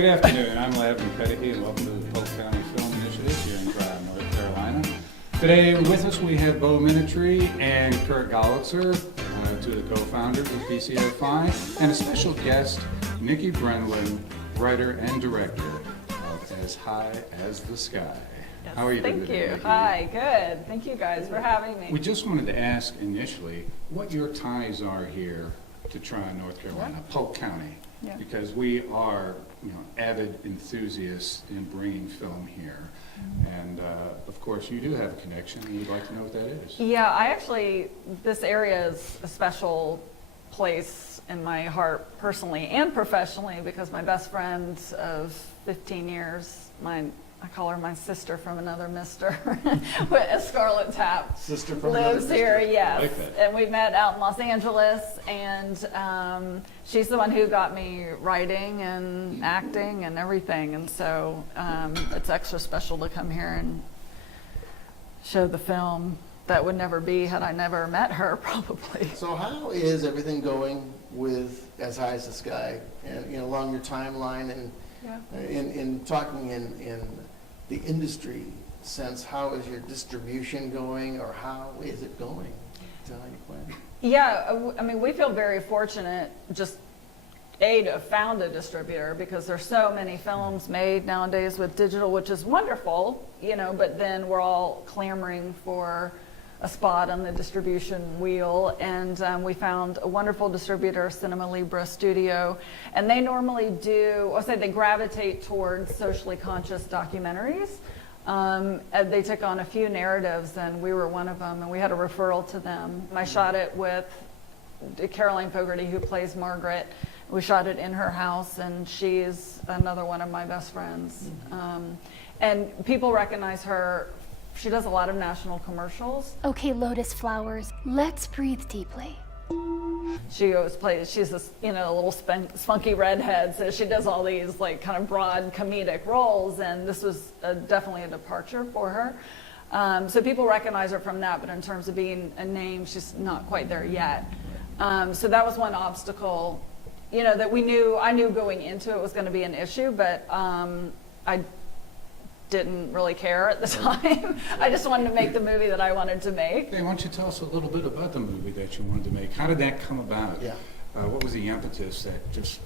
Good afternoon. I'm Lavin Pettihy, and welcome to the Polk County Film Initiative here in Groton, North Carolina. Today with us we have Bo Minitry and Kirk Gollwitzer, two of the co-founders of PCFI, and a special guest, Nikki Braendlin, writer and director of As High as the Sky. Yes, How are you doing today, Thank you. Nikki? Hi, good. Thank you guys for having me. We just wanted to ask initially what your ties are here to Tryon, North Carolina, Polk County, because we are, avid enthusiasts in bringing film here, and of course you do have a connection, and we'd like to know what that is. Yeah, this area is a special place in my heart personally and professionally because my best friend of 15 years, I call her my sister from another mister, a Scarlet Tap, sister from lives another here, mister. yes. Like that. And we met out in Los Angeles, and she's the one who got me writing and acting and everything. And so it's extra special to come here and show the film. That would never be had I never met her, probably. So how is everything going with As High as the Sky, and along your timeline, and in talking in the industry sense, how is your distribution going, or how is it going? Tell how you plan. Yeah, I mean, we feel very fortunate just to have found a distributor because there's so many films made nowadays with digital, which is wonderful, but then we're all clamoring for a spot on the distribution wheel, and we found a wonderful distributor, Cinema Libre Studio, and they normally they gravitate towards socially conscious documentaries. And they took on a few narratives, and we were one of them, and we had a referral to them. I shot it with Caroline Fogarty, who plays Margaret. We shot it in her house, and she's another one of my best friends. And people recognize her. She does a lot of national commercials. Okay, lotus flowers, let's breathe deeply. She always plays, she's this, little spunky redhead, so she does all these kind of broad comedic roles, and this was definitely a departure for her. So people recognize her from that, but in terms of being a name, she's not quite there yet. So that was one obstacle, that I knew going into it was going to be an issue, but I didn't really care at the time. I just wanted to make the movie that I wanted to make. Hey, why don't you tell us a little bit about the movie that you wanted to make? How did that come about? Yeah. What was the impetus that just,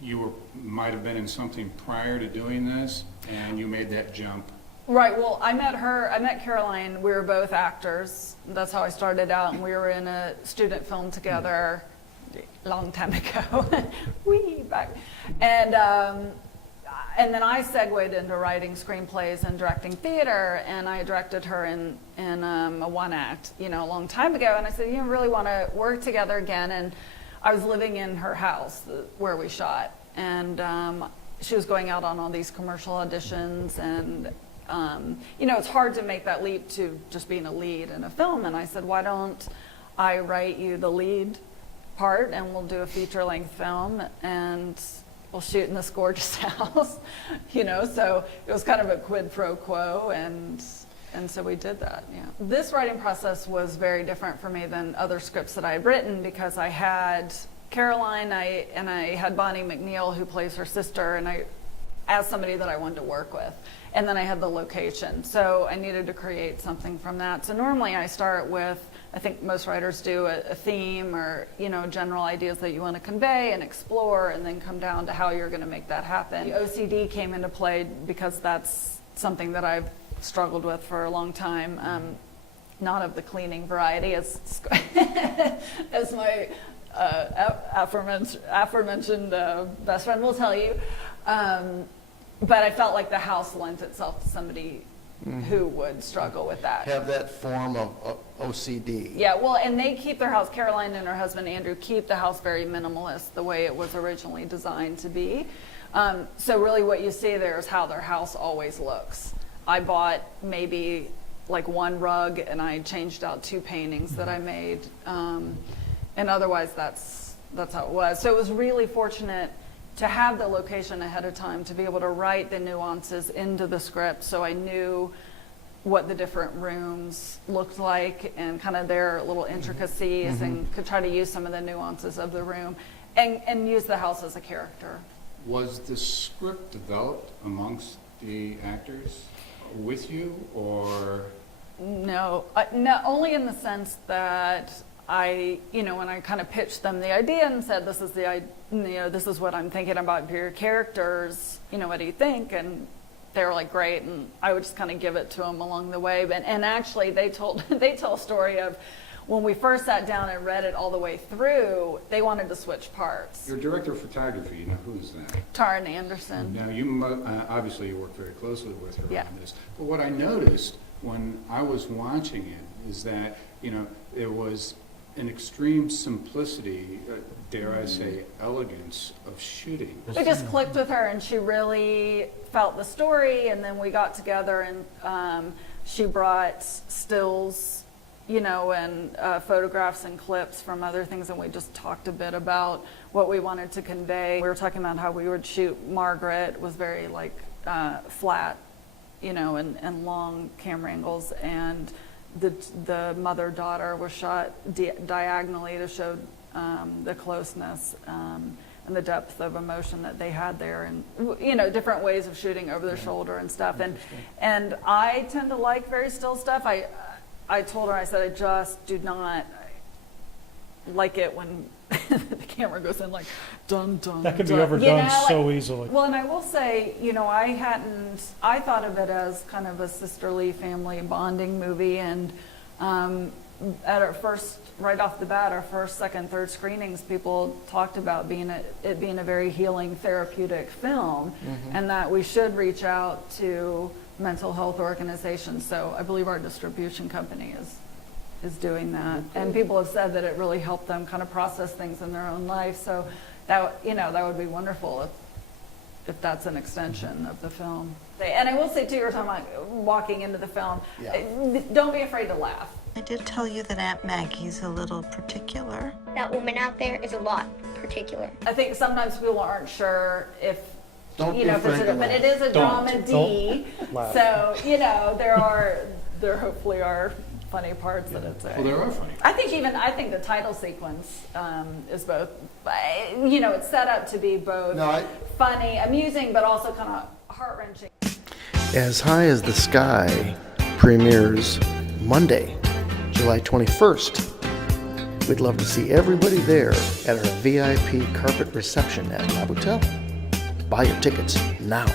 you might have been in something prior to doing this, and you made that jump? Right, well, I met Caroline, we were both actors. That's how I started out, and we were in a student film together a long time ago, way back. And then I segued into writing screenplays and directing theater, and I directed her in a one act, a long time ago. And I said, really want to work together again. And I was living in her house where we shot, and she was going out on all these commercial auditions, and it's hard to make that leap to just being a lead in a film. And I said, why don't I write you the lead part, and we'll do a feature-length film, and we'll shoot in this gorgeous house, so it was kind of a quid pro quo, and so we did that, yeah. This writing process was very different for me than other scripts that I had written because I had Caroline, and I had Bonnie McNeil, who plays her sister, and as somebody that I wanted to work with. And then I had the location, so I needed to create something from that. So normally I start with, I think most writers do, a theme or general ideas that you want to convey and explore, and then come down to how you're going to make that happen. The OCD came into play because that's something that I've struggled with for a long time, not of the cleaning variety, as my aforementioned best friend will tell you. But I felt like the house lent itself to somebody who would struggle with that. Have that form of OCD. Yeah, well, and they keep their house, Caroline and her husband Andrew keep the house very minimalist, the way it was originally designed to be. So really what you see there is how their house always looks. I bought maybe one rug, and I changed out 2 paintings that I made. And otherwise that's how it was. So it was really fortunate to have the location ahead of time, to be able to write the nuances into the script, so I knew what the different rooms looked like and kind of their little intricacies, and could try to use some of the nuances of the room and use the house as a character. Was the script developed amongst the actors with you, or? No, no, only in the sense that when I kind of pitched them the idea and said, this is this is what I'm thinking about your characters, what do you think? And they were like, great, and I would just kind of give it to them along the way. And actually, they tell a story of when we first sat down and read it all the way through, they wanted to switch parts. Your director of photography, who's that? Taryn Anderson. Now, obviously you worked very closely with her Yeah. on this. But what I noticed when I was watching it is that, there was an extreme simplicity, dare I say, elegance of shooting. We just clicked with her, and she really felt the story. And then we got together, and she brought stills, and photographs and clips from other things, and we just talked a bit about what we wanted to convey. We were talking about how we would shoot Margaret, was very flat, and long camera angles, and the mother-daughter was shot diagonally to show the closeness and the depth of emotion that they had there, and different ways of shooting over their shoulder and stuff. And I tend to like very still stuff. I told her, I said, I just do not like it when the camera goes in like dun dun. That could be dun. overdone so easily. Well, and I will say, I thought of it as kind of a sisterly family bonding movie, and at our first, right off the bat, our first, second, third screenings, people talked about it being a very healing, therapeutic film, and that we should reach out to mental health organizations. So I believe our distribution company is doing that, and people have said that it really helped them kind of process things in their own life. So that would be wonderful if that's an extension of the film. And I will say too, you were talking about walking into the film. Yeah. Don't be afraid to laugh. I did tell you that Aunt Maggie's a little particular. That woman out there is a lot particular. I think sometimes people aren't sure if Don't be if it's afraid to but laugh. it is a dramedy. laugh. So there hopefully are funny parts that it's Well, there are funny. I think the title sequence is both, it's set up to be both funny, amusing, but also kind of heart-wrenching. As High as the Sky premieres Monday, July 21st. We'd love to see everybody there at our VIP carpet reception at La Bouteille. Buy your tickets now.